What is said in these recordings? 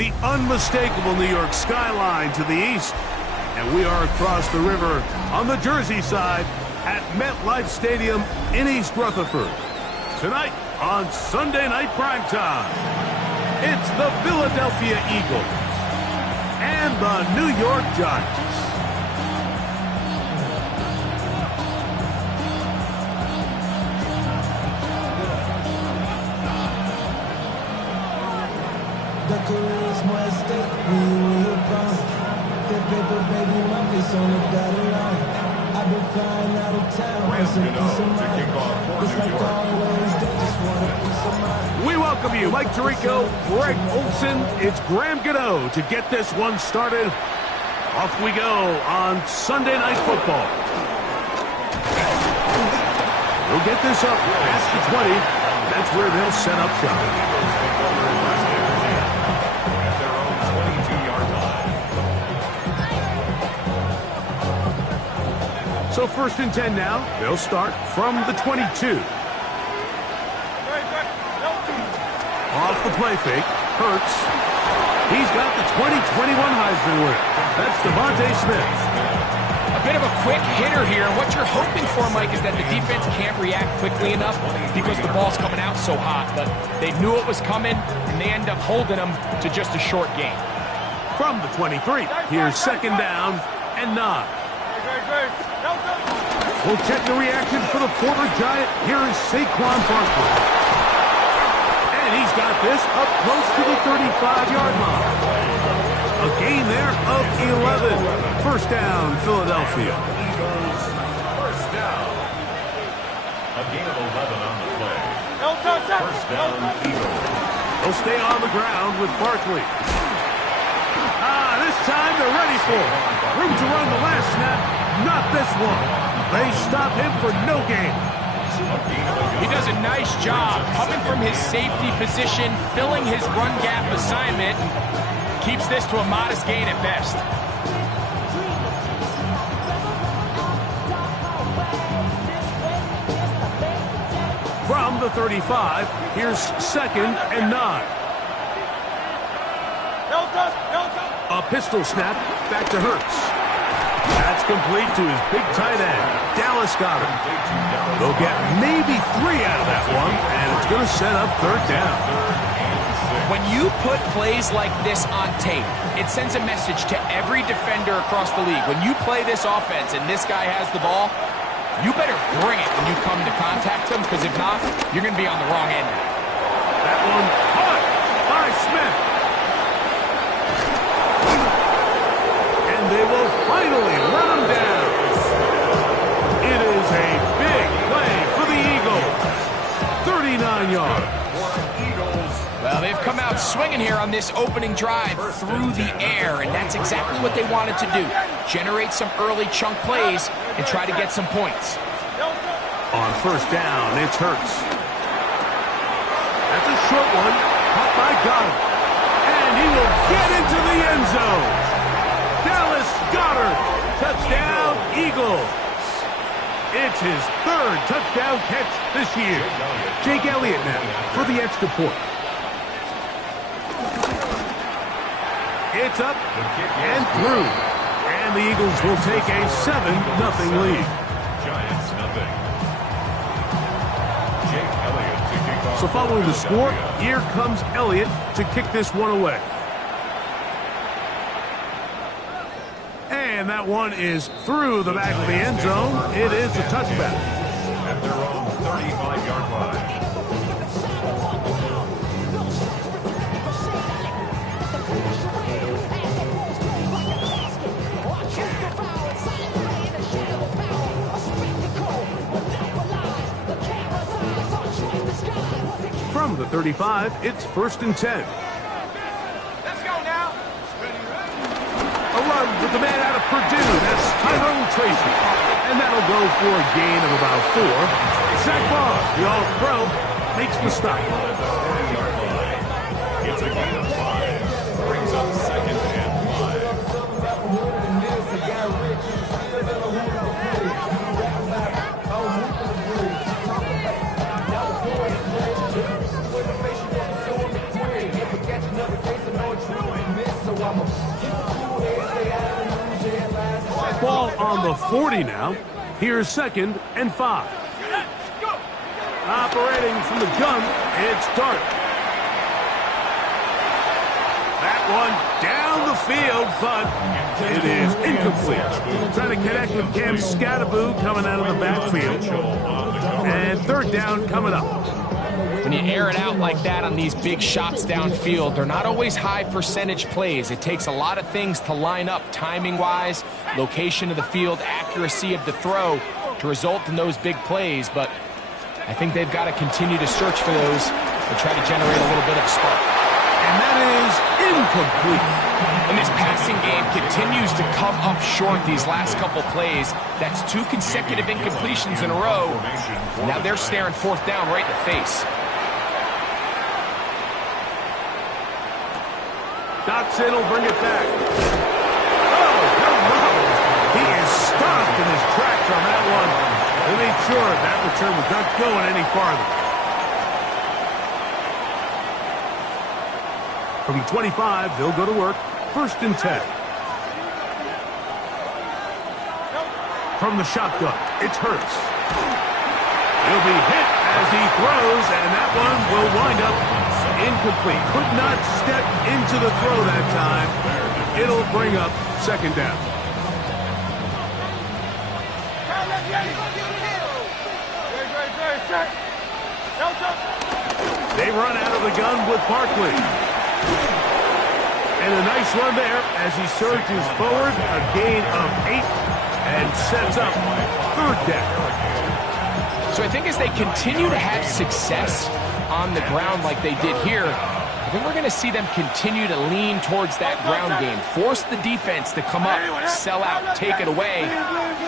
the unmistakable New York skyline to the east. And we are across the river on the Jersey side at MetLife Stadium in East Rutherford. Tonight on Sunday Night Primetime, it's the Philadelphia Eagles and the New York Giants. The charisma at stake when you real boss. That paper, baby, my face on the dotted line. I've been flying out of town for some peace of mind. It's like always, they just want a piece of mind. We welcome you, Mike Tirico, Greg Olson. It's Graham Gano to get this one started. Off we go on Sunday Night Football. We'll get this up past the 20. That's where they'll set up shop. So 1st and 10 now. They'll start from the 22. Off the play fake. Hurts. He's got the 2021 Heisman winner. That's Devontae Smith. A bit of a quick hitter here. And what you're hoping for, Mike, is that the defense can't react quickly enough because the ball's coming out so hot. But they knew it was coming, and they end up holding them to just a short gain. From the 23, here's 2nd down and 9. We'll check the reaction for the former Giant. Here is Saquon Barkley. And he's got this up close to the 35-yard line. A gain there of 11. 1st down, Philadelphia. First down. A gain of 11 on the play. 1st down, Eagles. They'll stay on the ground with Barkley. This time they're ready for it. Room to run the last snap. Not this one. They stop him for no gain. He does a nice job coming from his safety position, filling his run gap assignment, and keeps this to a modest gain at best. From the 35, here's 2nd and 9. A pistol snap back to Hurts. That's complete to his big tight end, Dallas Goedert. They'll get maybe 3 out of that one, and it's going to set up 3rd down. When you put plays like this on tape, it sends a message to every defender across the league. When you play this offense and this guy has the ball, you better bring it when you come to contact him, because if not, you're going to be on the wrong end. That one caught by Smith. And they will finally run him down. It is a big play for the Eagles. 39 yards. Well, they've come out swinging here on this opening drive through the air, and that's exactly what they wanted to do. Generate some early chunk plays and try to get some points. On 1st down, it's Hurts. That's a short one, caught by Goedert. And he will get into the end zone. Dallas Goedert, touchdown, Eagles. It's his 3rd touchdown catch this year. Jake Elliott now for the extra point. It's up and through. And the Eagles will take a 7-0 lead. Giants nothing. Jake Elliott to kick off. So following the score, here comes Elliott to kick this one away. And that one is through the back of the end zone. It is a touchback. At their own 35-yard line. From the 35, it's 1st and 10. Let's go now. A run with the man out of Purdue. That's Tyrone Tracy. And that'll go for a gain of about 4. Zach Bond, the all-pro, makes the stop. It's a gain of 5. Brings up 2nd and 5. 40 now. Here's 2nd and 5. Operating from the gun, it's Dart. That one down the field, but it is incomplete. Trying to connect with Cam Scattaboo coming out of the backfield. And 3rd down coming up. When you air it out like that on these big shots downfield, they're not always high percentage plays. It takes a lot of things to line up timing-wise, location of the field, accuracy of the throw to result in those big plays. But I think they've got to continue to search for those and try to generate a little bit of spark. And that is incomplete. And this passing game continues to come up short these last couple plays. That's 2 consecutive incompletions in a row. Now they're staring 4th down right in the face. Dotson will bring it back. Oh, no. He is stopped in his tracks on that one. They made sure that return was not going any farther. From 25, they'll go to work. 1st and 10. From the shotgun, it's Hurts. He'll be hit as he throws, and that one will wind up incomplete. Could not step into the throw that time. It'll bring up 2nd down. They run out of the gun with Barkley. And a nice run there as he surges forward. A gain of 8 and sets up 3rd down. So I think as they continue to have success on the ground like they did here, I think we're going to see them continue to lean towards that ground game. Force the defense to come up, sell out, take it away.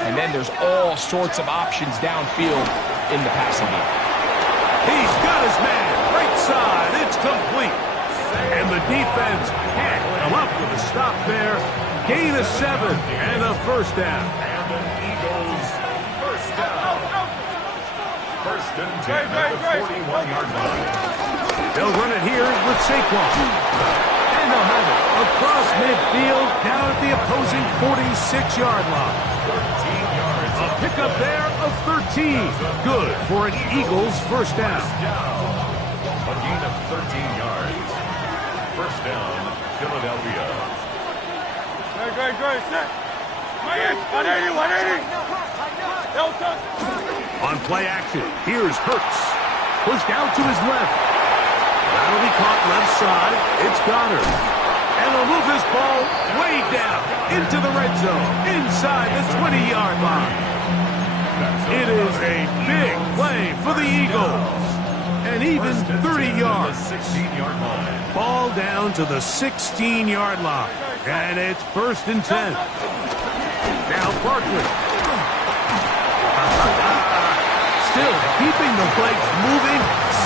And then there's all sorts of options downfield in the passing game. He's got his man. Right side. It's complete. And the defense can't come up with a stop there. Gain of 7 and a 1st down. And the Eagles, 1st down. 1st and 10 at the 41-yard line. They'll run it here with Saquon. And they'll have it across midfield down at the opposing 46-yard line. 13 yards. A pickup there of 13. Good for an Eagles 1st down. A gain of 13 yards. 1st down, Philadelphia. Great. 180. On play action, here's Hurts. Pushed out to his left. That'll be caught left side. It's Goddard. And he'll move this ball way down into the red zone, inside the 20-yard line. It is a big play for the Eagles. And even 30 yards. 16-yard line. Ball down to the 16-yard line. And it's 1st and 10. Now Barkley. Still keeping the legs moving,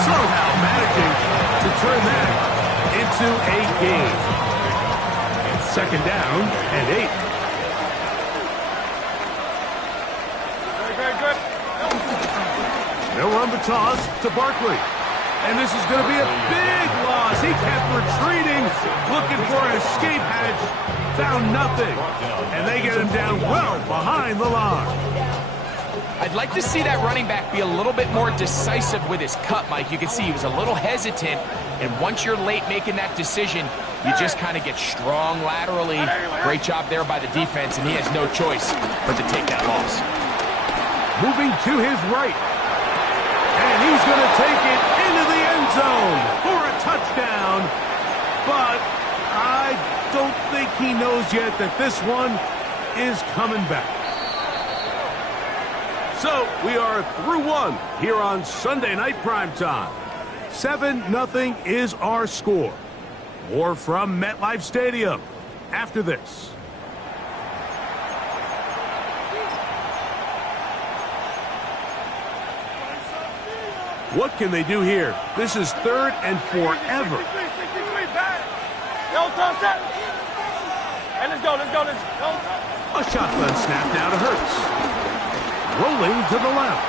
somehow managing to turn that into a gain. 2nd down and 8. They'll run the toss to Barkley. And this is going to be a big loss. He kept retreating, looking for an escape hatch, found nothing. And they get him down well behind the line. I'd like to see that running back be a little bit more decisive with his cut, Mike. You can see he was a little hesitant, and once you're late making that decision, you just kind of get strong laterally. Great job there by the defense, and he has no choice but to take that loss. Moving to his right. And he's going to take it into the end zone for a touchdown. But I don't think he knows yet that this one is coming back. So we are through one here on Sunday Night Primetime. 7-0 is our score. More from MetLife Stadium after this. What can they do here? This is 3rd and forever. A shotgun snap now to Hurts. Rolling to the left.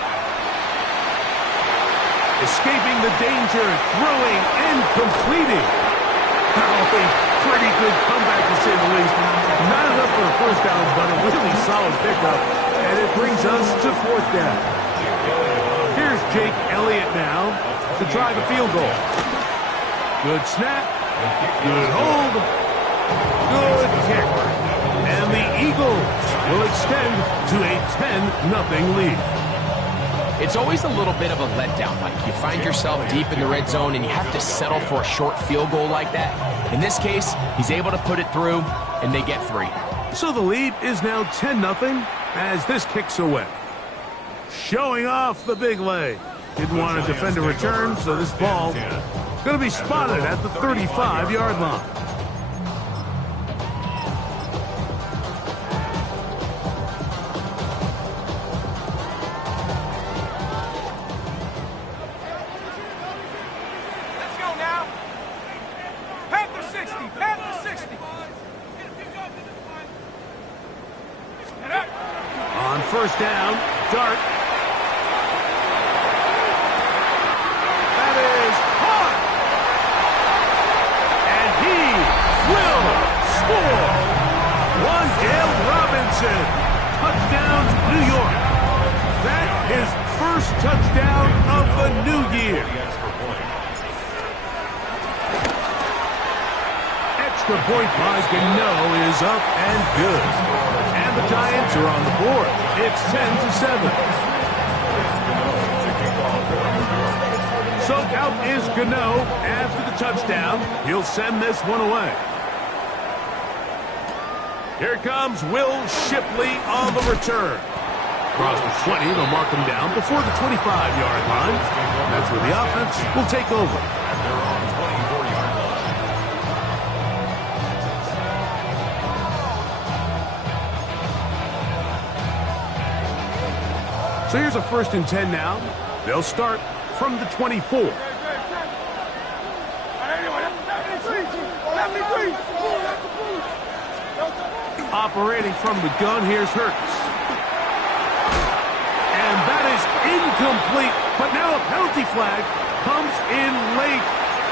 Escaping the danger, throwing and completing. A pretty good comeback to say the least. Not enough for a 1st down, but a really solid pickup. And it brings us to 4th down. Here's Jake Elliott now to try the field goal. Good snap. Good hold. Good kick. And the Eagles will extend to a 10-0 lead. It's always a little bit of a letdown, Mike. You find yourself deep in the red zone and you have to settle for a short field goal like that. In this case, he's able to put it through, and they get 3. So the lead is now 10-0 as this kicks away. Showing off the big leg. Didn't want to defend a return, so this ball going to be spotted at the 35-yard line. On 1st down, Dart. That is hard. And he will score. Wan'Dale Robinson. Touchdown, New York. That is first touchdown of the new year. Extra point by Gano is up and good. And the Giants are on the board. It's 10-7. So out is Gano after the touchdown. He'll send this one away. Here comes Will Shipley on the return. Across the 20, they'll mark him down before the 25-yard line. That's where the offense will take over. So here's a 1st and 10 now. They'll start from the 24. Operating from the gun, here's Hurts. And that is incomplete, but now a penalty flag comes in late.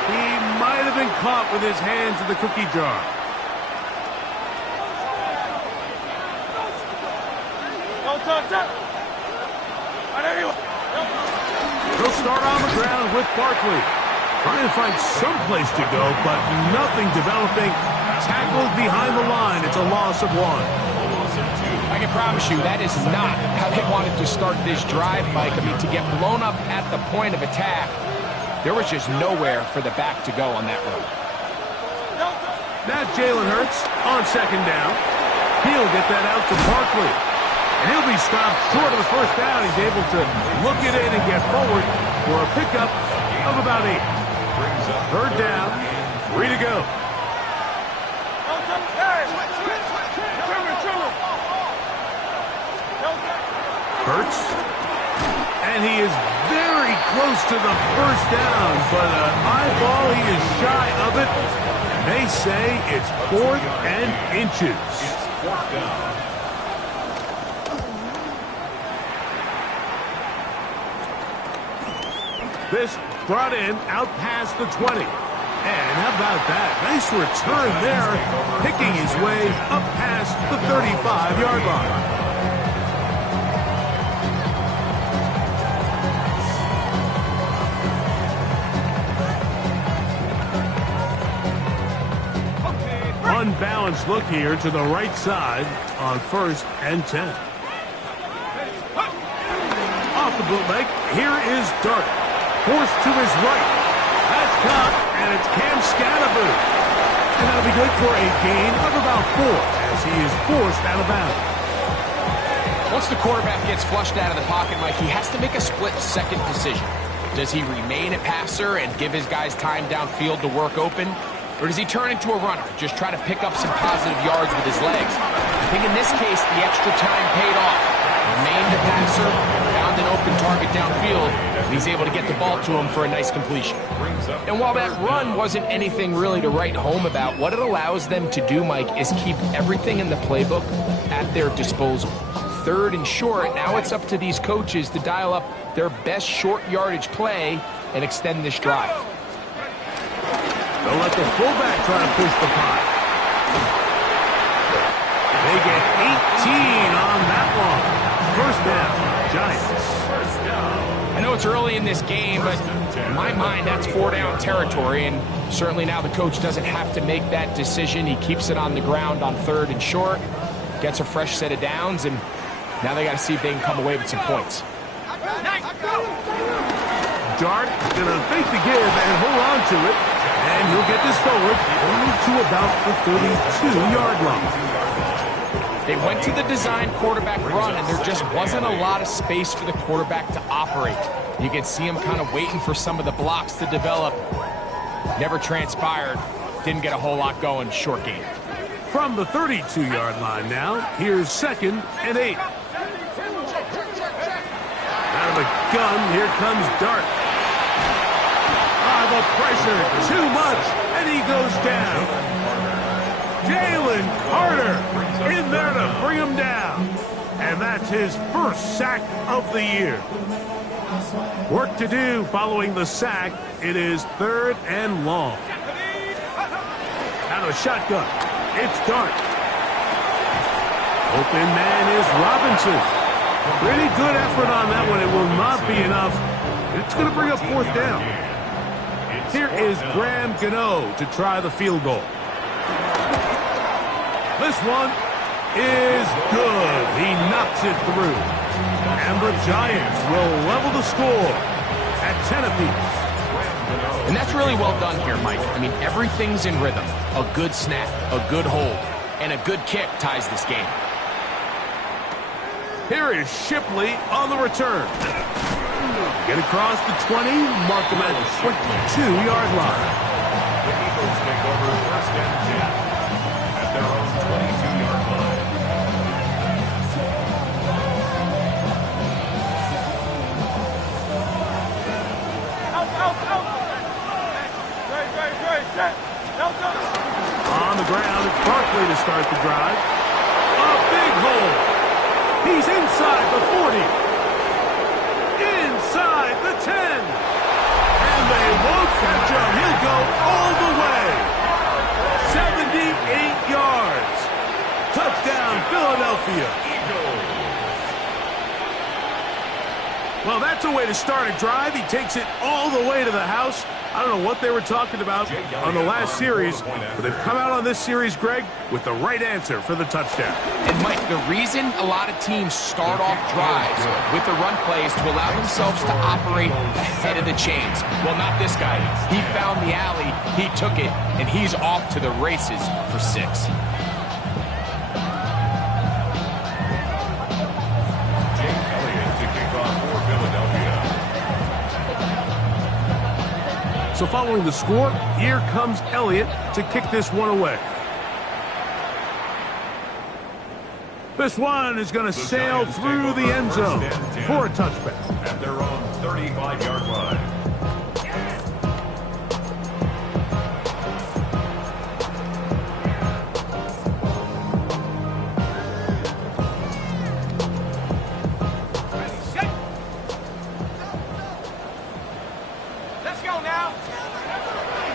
He might have been caught with his hands in the cookie jar. They'll start on the ground with Barkley. Trying to find some place to go, but nothing developing. Tackled behind the line. It's a loss of 1. I can promise you that is not how they wanted to start this drive, Mike. I mean, to get blown up at the point of attack, there was just nowhere for the back to go on that run. That's Jalen Hurts on 2nd down. He'll get that out to Barkley. And he'll be stopped short of the 1st down. He's able to look it in and get forward for a pickup of about 8. 3rd down, 3 to go. Hurts. And he is very close to the 1st down, but an eyeball, he is shy of it. And they say it's 4th and inches. It's 4th down. This brought in out past the 20. And how about that? Nice return there, picking his way up past the 35-yard line. Unbalanced look here to the right side on 1st and 10. Off the bootleg, here is Dart. Forced to his right. That's caught, and it's Cam Scatterboo. And that'll be good for a gain of about 4 as he is forced out of bounds. Once the quarterback gets flushed out of the pocket, Mike, he has to make a split-second decision. Does he remain a passer and give his guys time downfield to work open? Or does he turn into a runner, just try to pick up some positive yards with his legs? I think in this case, the extra time paid off. Remained a passer, found an open target downfield, and he's able to get the ball to him for a nice completion. And while that run wasn't anything really to write home about, what it allows them to do, Mike, is keep everything in the playbook at their disposal. 3rd and short, now it's up to these coaches to dial up their best short yardage play and extend this drive. They'll let the fullback try to push the pile. They get 18 on that one. First down, Giants. I know it's early in this game, but in my mind, that's 4-down territory, and certainly now the coach doesn't have to make that decision. He keeps it on the ground on 3rd and short, gets a fresh set of downs, and now they got to see if they can come away with some points. Dart going to fake the give and hold on to it, and he'll get this forward only to about the 32-yard line. They went to the design quarterback run, and there just wasn't a lot of space for the quarterback to operate. You can see him kind of waiting for some of the blocks to develop. Never transpired. Didn't get a whole lot going. Short game. From the 32-yard line now, here's 2nd and 8. Out of the gun, here comes Dart. The pressure, too much, and he goes down. Jalen Carter in there to bring him down. And that's his first sack of the year. Work to do following the sack. It is 3rd and long. Out of a shotgun, it's Dart. Open man is Robinson. Pretty good effort on that one. It will not be enough. It's going to bring up 4th down. Here is Graham Gano to try the field goal. This one is good. He knocks it through. And the Giants will level the score at 10 apiece. And that's really well done here, Mike. I mean, everything's in rhythm. A good snap, a good hold, and a good kick ties this game. Here is Shipley on the return. Get across the 20, mark them at the 22-yard line. The Eagles take over 1st and 10 at their own 22-yard line. On the ground, it's Barkley to start the drive. A big hole. He's inside the 40. Inside the 10. And they won't catch him. He'll go all the way. 78 yards. Touchdown, Philadelphia. Well, that's a way to start a drive. He takes it all the way to the house. I don't know what they were talking about on the last series, but they've come out on this series, Greg, with the right answer for the touchdown. And, Mike, the reason a lot of teams start off drives with the run plays to allow themselves to operate ahead of the chains. Well, not this guy. He found the alley, he took it, and he's off to the races for 6. So following the score, here comes Elliott to kick this one away. This one is going to sail through the end zone for a touchback. At their own 35-yard line.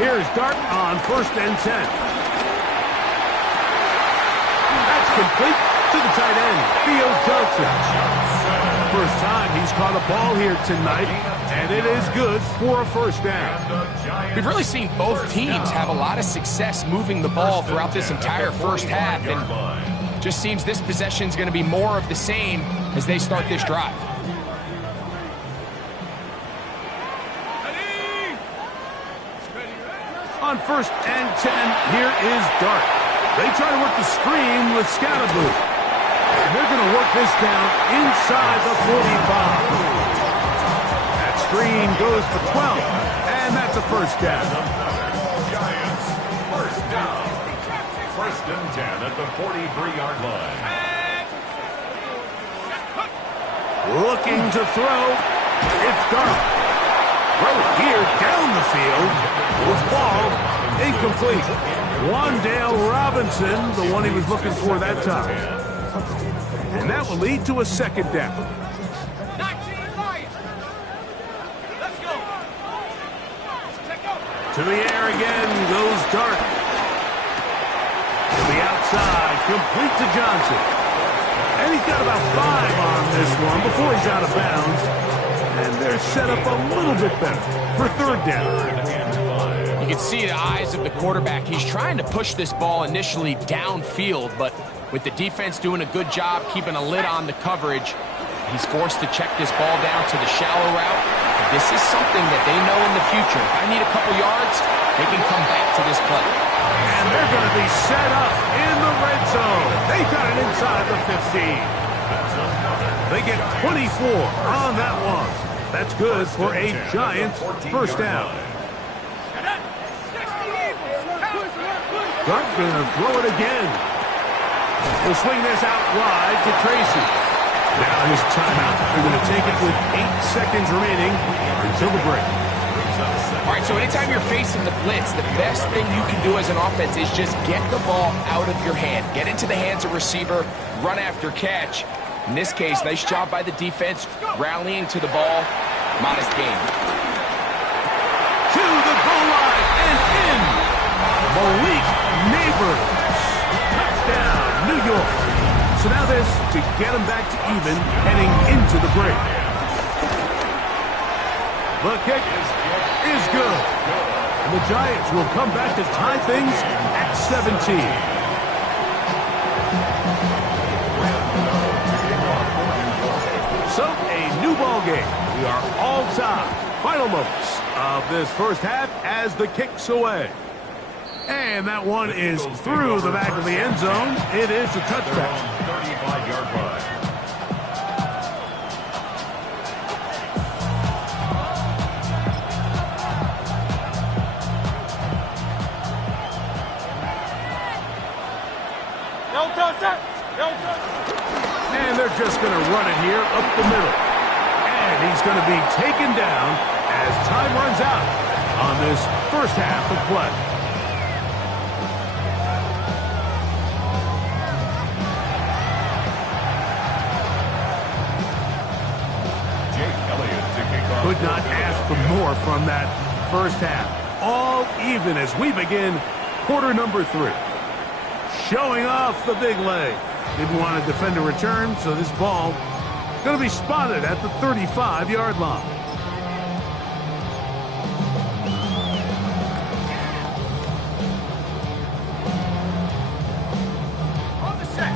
Here's Dart on 1st and 10. That's complete to the tight end, Theo Johnson. First time he's caught a ball here tonight, and it is good for a 1st down. We've really seen both teams have a lot of success moving the ball throughout this entire first half, and just seems this possession is going to be more of the same as they start this drive. On 1st and 10, here is Dart. They try to work the screen with Scatterboo. And they're going to work this down inside the 45. That screen goes for 12, and that's a 1st down. Giants, 1st down. 1st and 10 at the 43-yard line. Looking to throw. It's Dart. Throw here down the field. Will fall. Incomplete. Wan'Dale Robinson, the one he was looking for that time. And that will lead to a 2nd down. To the air again goes Dart. To the outside, complete to Johnson. And he's got about 5 on this one before he's out of bounds. And they're set up a little bit better for third down. You can see the eyes of the quarterback. He's trying to push this ball initially downfield, but with the defense doing a good job keeping a lid on the coverage, he's forced to check this ball down to the shallow route. This is something that they know in the future. If I need a couple yards, they can come back to this play. And they're going to be set up in the red zone. They got it inside the 15. They get 24 on that one. That's good for a Giants first down. Gart going to throw it again. He'll swing this out wide to Tracy. Now his timeout. They're going to take it with 8 seconds remaining until the break. All right, so anytime you're facing the blitz, the best thing you can do as an offense is just get the ball out of your hand. Get into the hands of receiver, run after catch. In this case, nice job by the defense, rallying to the ball. Modest gain. To the goal line and in. Malik Neighbors. Touchdown, New York. So now this to get them back to even heading into the break. The kick is good. And the Giants will come back to tie things at 17. So, a new ball game. We are all tied. Final moments of this first half as the kick's away. And that one is through the back of the end zone. It is a touchback. 35-yard line. And they're just going to run it here up the middle. And he's going to be taken down as time runs out on this first half of play. Jake Elliott to kick off. Could not ask for more from that first half. All even as we begin quarter number 3. Showing off the big leg. Didn't want to defend a return, so this ball going to be spotted at the 35-yard line. On the set.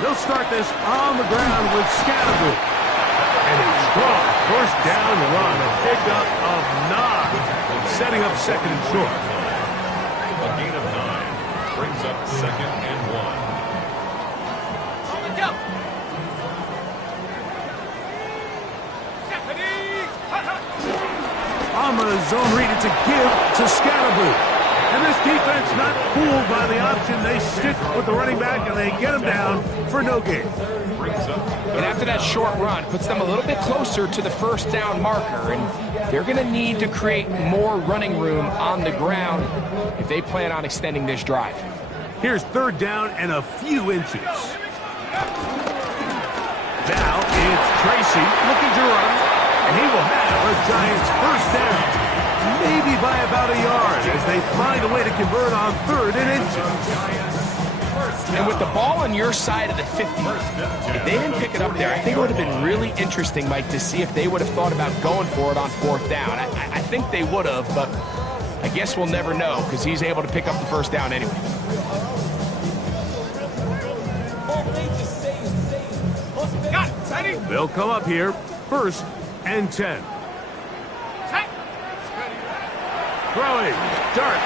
They'll start this on the ground with Scattergood. And a strong first down run, a pickup of 9, setting up second and short. A gain of 9 brings up second and 1. On the zone read, it's a give to Scattergood. And this defense not fooled by the option. They stick with the running back and they get him down for no gain. And after that short run, puts them a little bit closer to the first down marker. And they're going to need to create more running room on the ground if they plan on extending this drive. Here's third down and a few inches. Now it's Tracy looking to run. And he will have a Giants first down. Maybe by about a yard as they find a way to convert on 3rd and inches. And with the ball on your side of the 50, if they didn't pick it up there, I think it would have been really interesting, Mike, to see if they would have thought about going for it on 4th down. I think they would have, but I guess we'll never know because he's able to pick up the first down anyway. They'll come up here 1st and 10. Throwing, Dart.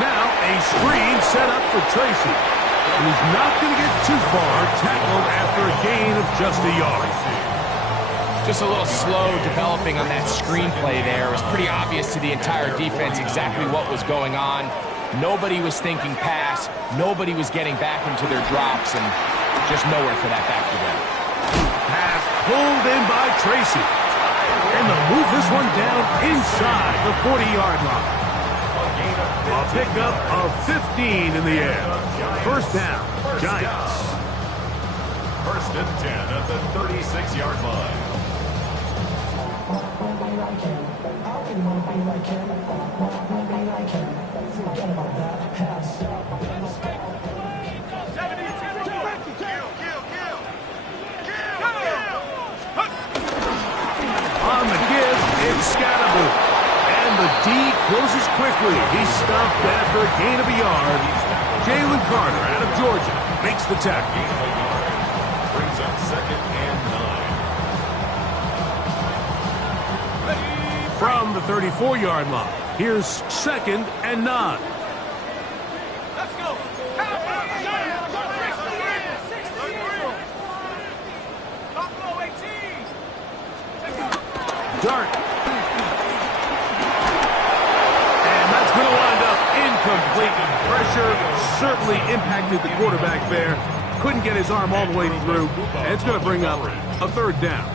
Now a screen set up for Tracy. And he's not going to get too far, tackled after a gain of just a yard. Just a little slow developing on that screenplay there. It was pretty obvious to the entire defense exactly what was going on. Nobody was thinking pass. Nobody was getting back into their drops, and just nowhere for that back to go. Pass pulled in by Tracy. And they'll move this one down inside the 40-yard line. A pickup of 15 in the air. First down, Giants. 1st and 10 at the 36-yard line. like him. Won't be like him. Forget about that. Pass. On the give, it's Scatterboot. And the D closes quickly. He's stopped after a gain of a yard. Jalen Carter out of Georgia makes the tackle. Brings up 2nd and 9. From the 34-yard line, here's 2nd and 9. Let's go. Dart. And that's going to wind up incomplete. Pressure certainly impacted the quarterback there. Couldn't get his arm all the way through. And it's going to bring up a 3rd down.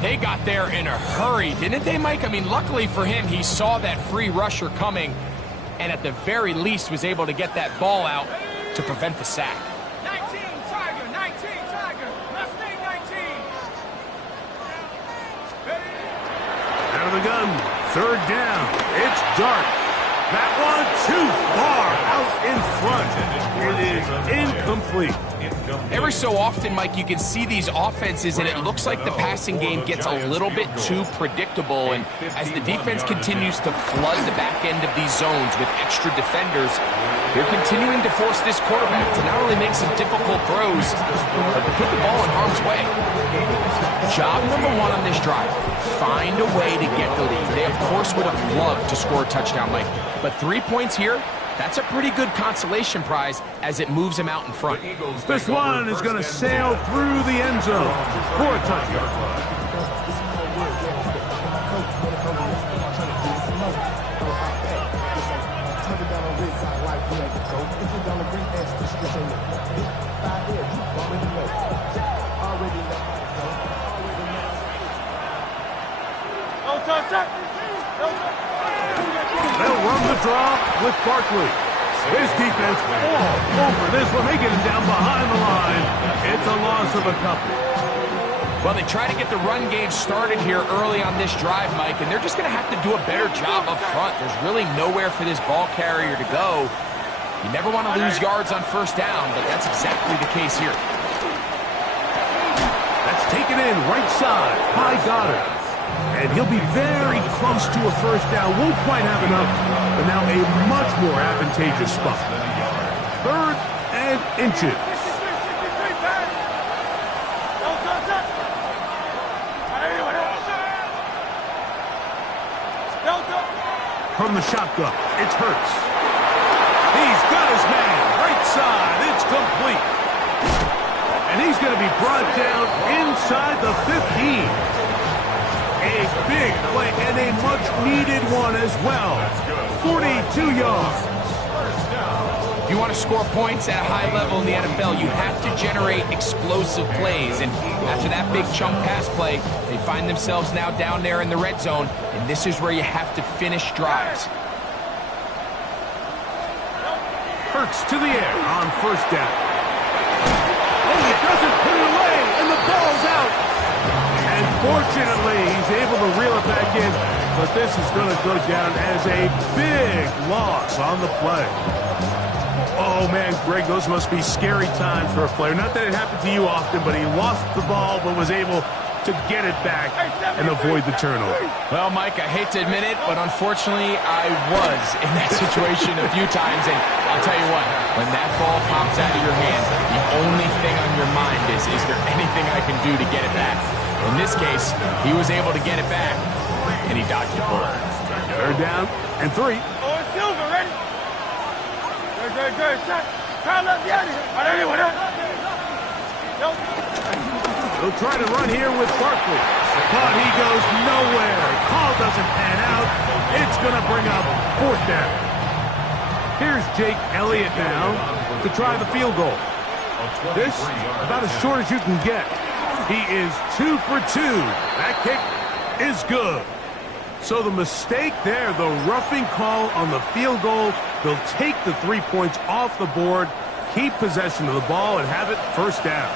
They got there in a hurry, didn't they, Mike? I mean, luckily for him, he saw that free rusher coming and at the very least was able to get that ball out to prevent the sack. 19 Tiger, 19 Tiger, Mustang 19. Out of the gun, 3rd down. It's Dart. That one too far out in front. It is incomplete. Every so often, Mike, you can see these offenses, and it looks like the passing game gets a little bit too predictable. And as the defense continues to flood the back end of these zones with extra defenders, they're continuing to force this quarterback to not only make some difficult throws, but to put the ball in harm's way. Job number 1 on this drive, find a way to get the lead. They, of course, would have loved to score a touchdown, Mike. But 3 points here, that's a pretty good consolation prize as it moves them out in front. This one is going to sail through the end zone for a touchdown. They'll run the draw with Barkley. His defense all over this one. They get him down behind the line. It's a loss of a couple. Well, they try to get the run game started here early on this drive, Mike, and they're just going to have to do a better job up front. There's really nowhere for this ball carrier to go. You never want to lose yards on 1st down, but that's exactly the case here. That's taken in right side by Goddard. And he'll be very close to a 1st down. Won't quite have enough, but now a much more advantageous spot. 3rd and inches. From the shotgun, it's Hurts. He's got his man. Right side, it's complete. And he's going to be brought down inside the 15. A big play and a much-needed one as well. 42 yards. If you want to score points at a high level in the NFL, you have to generate explosive plays. And after that big chunk pass play, they find themselves now down there in the red zone. And this is where you have to finish drives. Hurts to the air on 1st down. Oh, he doesn't put it away, and the ball's out. And fortunately, he's able to reel it back in, but this is going to go down as a big loss on the play. Oh, man, Greg, those must be scary times for a player. Not that it happened to you often, but he lost the ball but was able to get it back and avoid the turnover. Well, Mike, I hate to admit it, but unfortunately, I was in that situation a few times, and I'll tell you what, when that ball pops out of your hand, the only thing on your mind is there anything I can do to get it back? In this case, he was able to get it back, and he dodged a bullet. 3rd down and 3. Oh, it's Silver, ready? Good, shot. Kyle, let's get it. They'll try to run here with Barkley, but he goes nowhere. Call doesn't pan out. It's going to bring up 4th down. Here's Jake Elliott now to try the field goal. This, about as short as you can get. He is 2 for 2. That kick is good. So the mistake there, the roughing call on the field goal, they'll take the 3 points off the board, keep possession of the ball, and have it 1st down.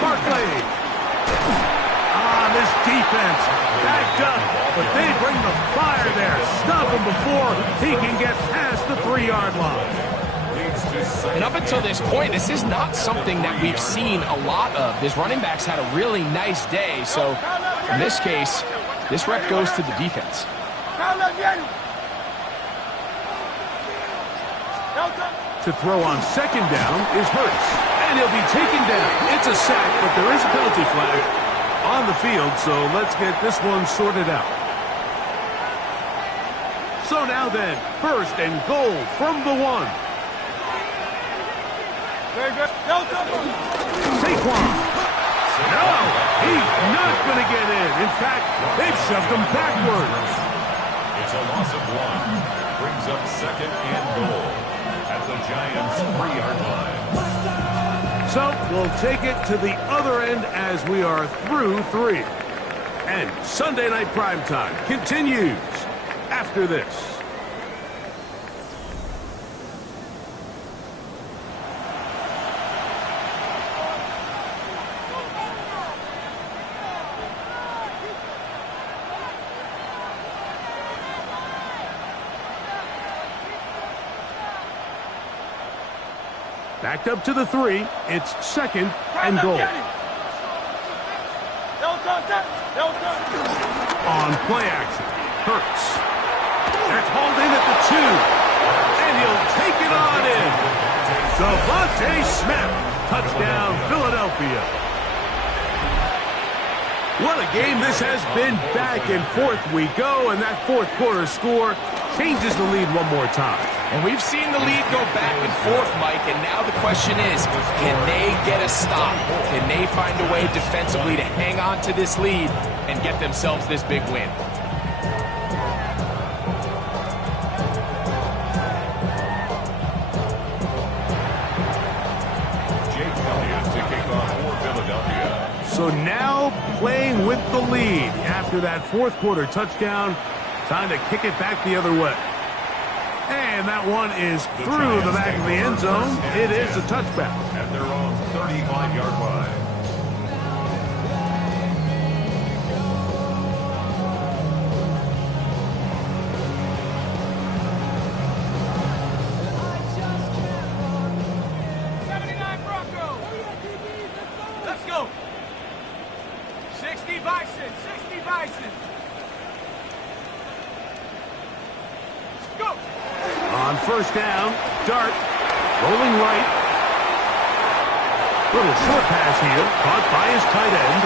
Barkley. defense backed up, but they bring the fire there. Stop him before he can get past the 3-yard line. And up until this point, this is not something that we've seen a lot of. This running back's had a really nice day, so in this case, this rep goes to the defense. To throw on second down is Hurts, and he'll be taken down. It's a sack, but there is a penalty flag on the field, so let's get this one sorted out. So now then, first and goal from the 1. Very good. Saquon. No, he's not going to get in. In fact, they've shoved him backwards. It's a loss of 1. Brings up second and goal at the Giants' 3-yard line. So we'll take it to the other end as we are through 3. And Sunday Night Primetime continues after this. Backed up to the 3. It's second and goal. On play action, Hurts. That's hauled in at the 2. And he'll take it on in. Devontae Smith. Touchdown, Philadelphia. What a game this has been. Back and forth we go, and that fourth quarter score changes the lead one more time. And we've seen the lead go back and forth, Mike, and now the question is, can they get a stop? Can they find a way defensively to hang on to this lead and get themselves this big win? Jake Elliott to kick off for Philadelphia. So now playing with the lead after that fourth quarter touchdown, time to kick it back the other way. And that one is through the back of the end zone. It is a touchback. At their own 35-yard line. Let's go. 60 Bison, 60 Bison. Go. On first down, Dart rolling right. Little short pass here, caught by his tight end.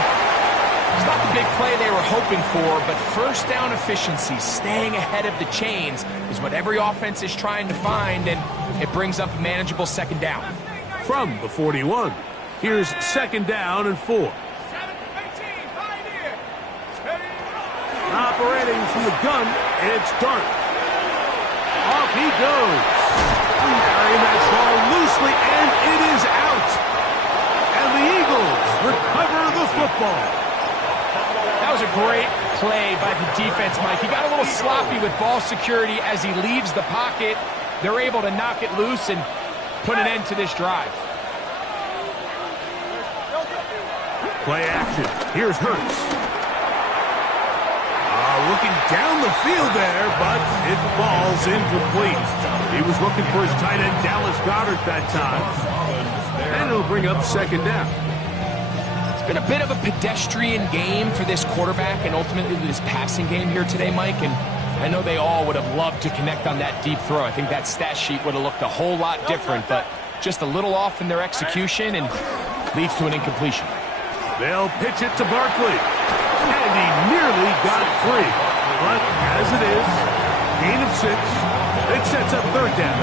It's not the big play they were hoping for, but first down efficiency, staying ahead of the chains, is what every offense is trying to find, and it brings up a manageable second down. From the 41, here's second down and 4. 7-18, Pioneer. Operating from the gun, it's Dart. Off he goes. Carrying that ball loosely, and it is out. And the Eagles recover the football. That was a great play by the defense, Mike. He got a little sloppy with ball security as he leaves the pocket. They're able to knock it loose and put an end to this drive. Play action. Here's Hurts. Looking down the field there, but it falls incomplete. He was looking for his tight end, Dallas Goedert, that time. And it'll bring up second down. It's been a bit of a pedestrian game for this quarterback and ultimately this passing game here today, Mike. And I know they all would have loved to connect on that deep throw. I think that stat sheet would have looked a whole lot different, but just a little off in their execution and leads to an incompletion. They'll pitch it to Barkley. And he nearly got free. But as it is, gain of 6. It sets up third down.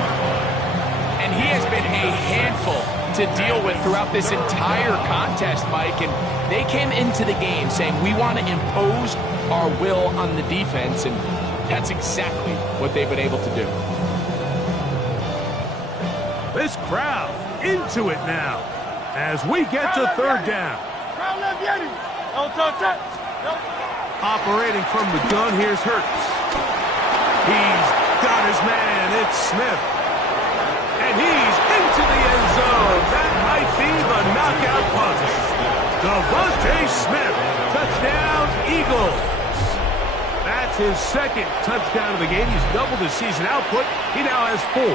And he has been a handful to deal with throughout this entire contest, Mike. And they came into the game saying, we want to impose our will on the defense. And that's exactly what they've been able to do. This crowd into it now as we get to third down. Operating from the gun, here's Hurts. He's got his man, it's Smith. And he's into the end zone. That might be the knockout punch. Devontae Smith Touchdown, Eagles. That's his second touchdown of the game. He's doubled his season output. He now has 4.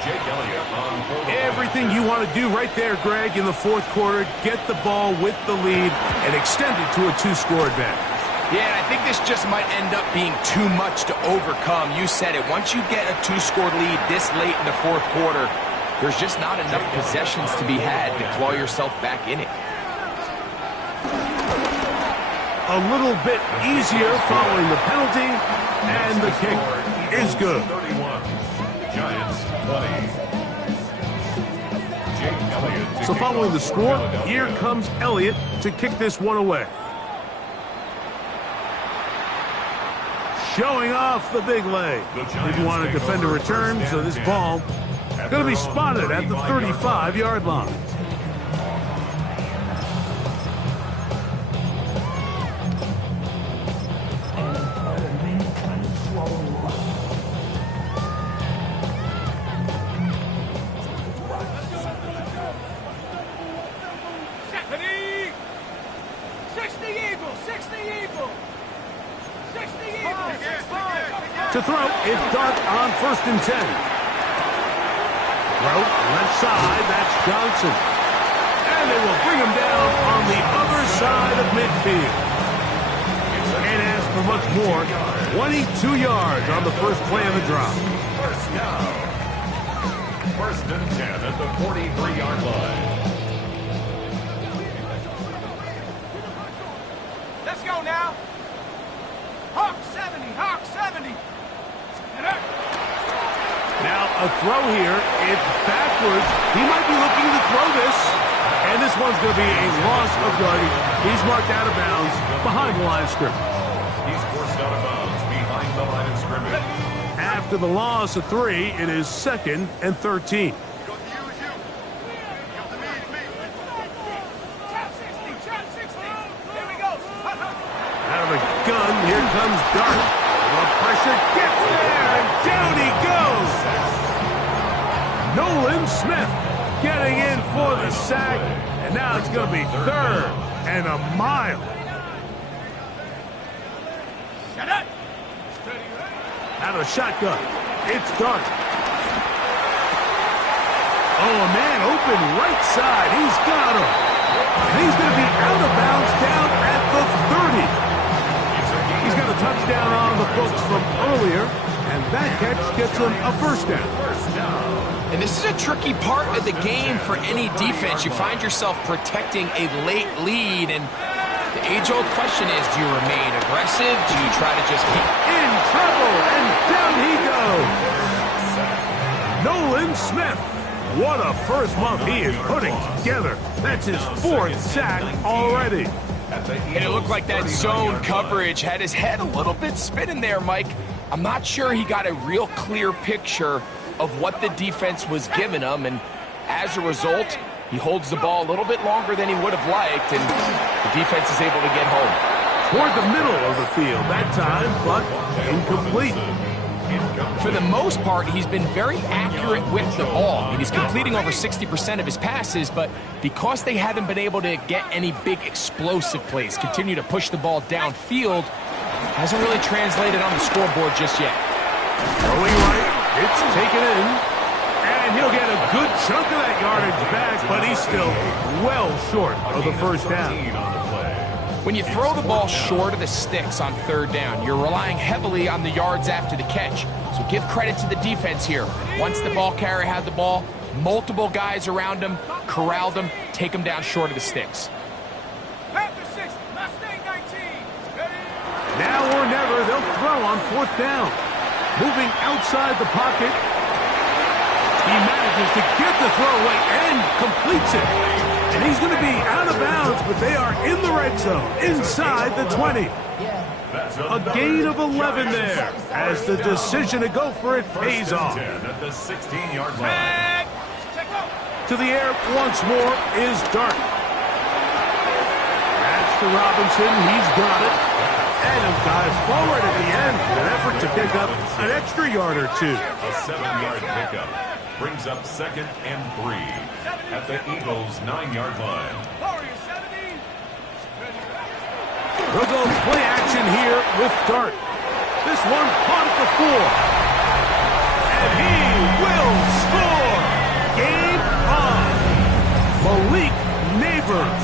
Jake Elliott on 4. Everything you want to do right there, Greg, in the fourth quarter. Get the ball with the lead and extend it to a 2-score advantage. Yeah, I think this just might end up being too much to overcome. You said it. Once you get a 2-score lead this late in the fourth quarter, there's just not enough possessions to be had to claw yourself back in it. A little bit easier following the penalty, and the kick is good. 31. Giants 20. Jake Elliott. So following the score, here comes Elliott to kick this one away. Showing off the big leg. Didn't want to defend a return, so this ball going to be spotted at the 35-yard line. To throw, it's Dart on 1st and 10. Throw, left side, that's Johnson. And they will bring him down on the other side of midfield. Can't ask for much more. 22 yards on the first play of the drop. First down. 1st and 10 at the 43-yard line. Let's go now. Hawk 70, Hawk 70. Now a throw here. It's backwards. He might be looking to throw this. And this one's going to be a loss of yardage. He's marked out of bounds behind the line of scrimmage. He's forced out of bounds behind the line of scrimmage. After the loss of 3, it is 2nd and 13. Out of the gun, here comes Dart. The pressure gets there, and down he goes. Nolan Smith getting in for the sack, and now it's going to be 3rd and a mile. Out of the shotgun, it's Dart. Oh, a man open right side. He's got him. And he's going to be out of bounds down at the 30. He's got a touchdown on the books from earlier, and that catch gets him a 1st down. And this is a tricky part of the game for any defense. You find yourself protecting a late lead, and the age-old question is, do you remain aggressive? Do you try to just keep In trouble, and down he goes. Nolan Smith. What a first month he is putting together. That's his 4th sack already. And it looked like that zone coverage had his head a little bit spinning there, Mike. I'm not sure he got a real clear picture of what the defense was giving him, and as a result, he holds the ball a little bit longer than he would have liked, and the defense is able to get home. Toward the middle of the field that time, but incomplete. For the most part, he's been very accurate with the ball. I mean, he's completing over 60% of his passes, but because they haven't been able to get any big explosive plays, continue to push the ball downfield, hasn't really translated on the scoreboard just yet. Throwing right, it's taken in, and he'll get a good chunk of that yardage back, but he's still well short of the 1st down. When you throw the ball short of the sticks on 3rd down, you're relying heavily on the yards after the catch. So give credit to the defense here. Once the ball carrier had the ball, multiple guys around him, corralled him, take him down short of the sticks. Now or never, they'll throw on 4th down. Moving outside the pocket, he manages to get the throw away and completes it. And he's going to be out of bounds, but they are in the red zone, inside the 20. A gain of 11 there, as the decision to go for it pays off. At the 16-yard line. To the air once more is Dart. That's to Robinson, he's got it. And he dives forward at the end in an effort to pick up an extra yard or 2. A 7-yard pickup brings up 2nd and 3 at the Eagles' 9-yard line. here with Dart. This one caught at the 4. And he will score. Game on. Malik Neighbors.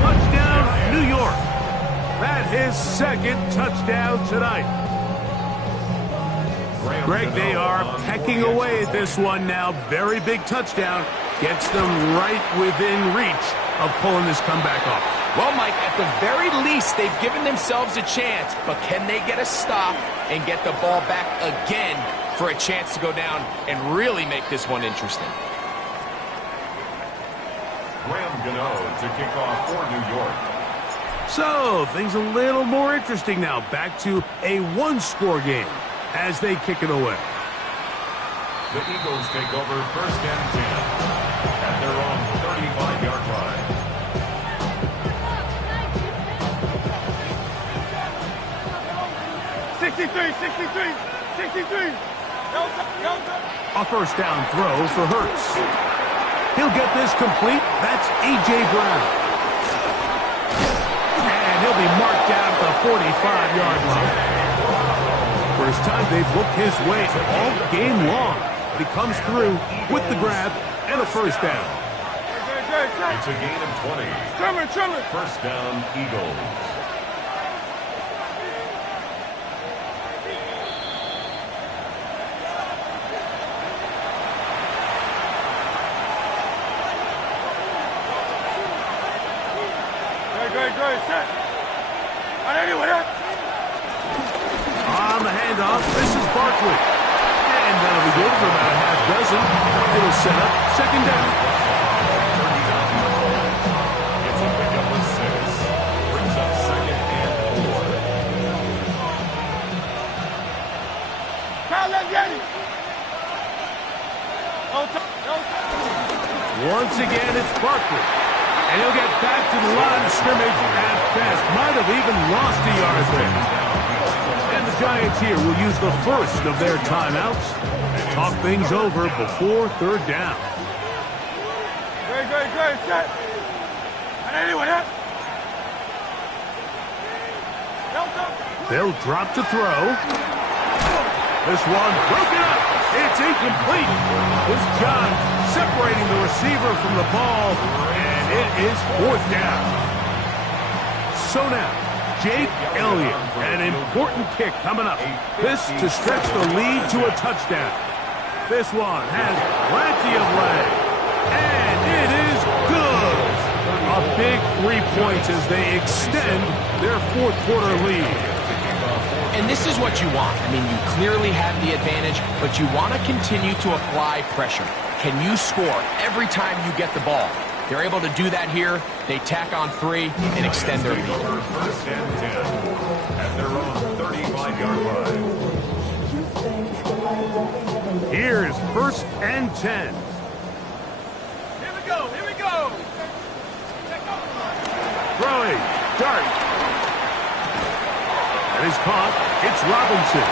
Touchdown, New York. That his second touchdown tonight. Greg, they are pecking away at this one now. Very big touchdown. Gets them right within reach of pulling this comeback off. Well, Mike, at the very least, they've given themselves a chance, but can they get a stop and get the ball back again for a chance to go down and really make this one interesting? Graham Gano to kick off for New York. So, things a little more interesting now. Back to a one-score game as they kick it away. The Eagles take over 1st and 10 at their own 35-yard line. A first down throw for Hurts. He'll get this complete. That's A.J. Brown. And he'll be marked down at the 45-yard line. First time they've looked his way all game long. He comes through with the grab and a first down. It's a gain of 20. First down, Eagles. On the handoff, this is Barkley. And that'll be good for about a half dozen. It'll set up second down. It's a pickup of 6. Brings up second and 4. Once again, it's Barkley. And he'll get back to the line of scrimmage at best. Might have even lost a yard there. And the Giants here will use the first of their timeouts and talk things over before third down. They'll drop to throw. This one broken up. It's incomplete. This John separating the receiver from the ball. It is fourth down. So now, Jake Elliott, an important kick coming up. This to stretch the lead to a touchdown. This one has plenty of leg. And it is good. A big 3 points as they extend their fourth quarter lead. And this is what you want. I mean, you clearly have the advantage, but you want to continue to apply pressure. Can you score every time you get the ball? They're able to do that here. They tack on 3 and extend their lead. First and 10 at their own 35-yard line. Here's 1st and 10. Here we go. Throwing. Dart. And is caught. It's Robinson.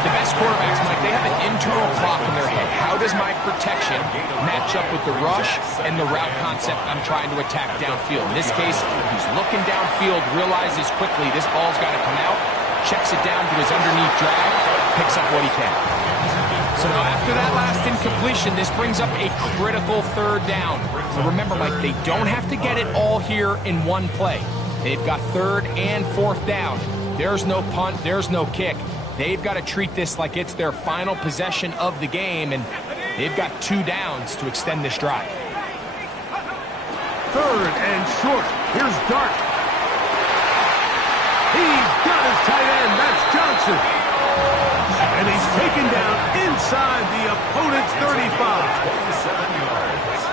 The best quarterbacks, Mike, they have an internal clock in their head. How does my protection match up with the rush and the route concept I'm trying to attack downfield? In this case, he's looking downfield, realizes quickly this ball's got to come out, checks it down to his underneath drag, picks up what he can. So now after that last incompletion, this brings up a critical third down. But remember, Mike, they don't have to get it all here in one play. They've got 3rd and 4th down. There's no punt, there's no kick. They've got to treat this like it's their final possession of the game, and they've got 2 downs to extend this drive. 3rd and short. Here's Dart. He's got his tight end. That's Johnson. And he's taken down inside the opponent's 35. 27 yards.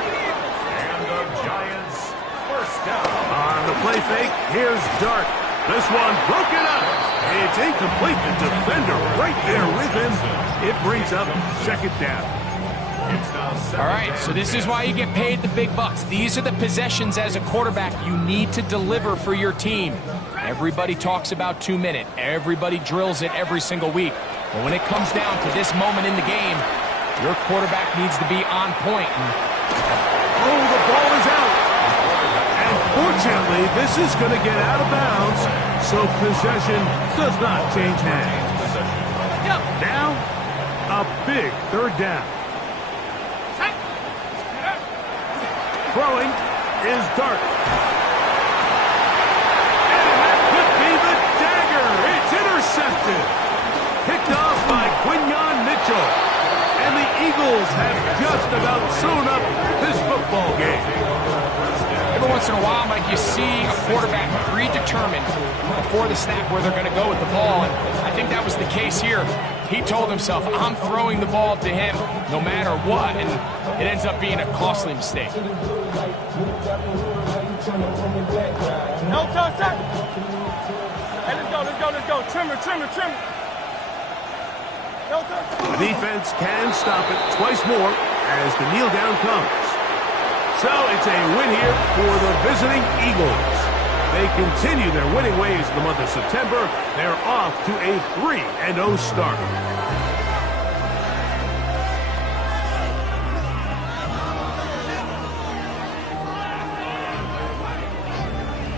And the Giants first down. On the play fake, here's Dart. This one broken up. It's incomplete. The defender right there with him. It brings up second down. All right, so this is why you get paid the big bucks. These are the possessions as a quarterback you need to deliver for your team. Everybody talks about 2 minute. Everybody drills it every single week. But when it comes down to this moment in the game, your quarterback needs to be on point. Oh, the ball is out. And 14 Unfortunately, this is going to get out of bounds, so possession does not change hands. Now, a big third down. Throwing is Dart. And that could be the dagger. It's intercepted. Picked off by Quinyon Mitchell. And the Eagles have just about sewn up this football game. Every once in a while, Mike, you see a quarterback predetermined before the snap where they're going to go with the ball, and I think that was the case here. He told himself, I'm throwing the ball to him no matter what, and it ends up being a costly mistake. No touch, sir. Hey, let's go. Trimmer. No touch. The defense can stop it twice more as the kneel down comes. So it's a win here for the visiting Eagles. They continue their winning ways in the month of September. They're off to a 3-0 start.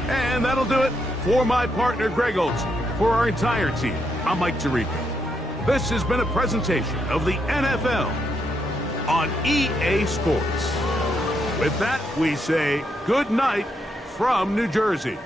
And that'll do it for my partner, Greg Olsen. For our entire team, I'm Mike Tirico. This has been a presentation of the NFL on EA Sports. With that, we say good night from New Jersey.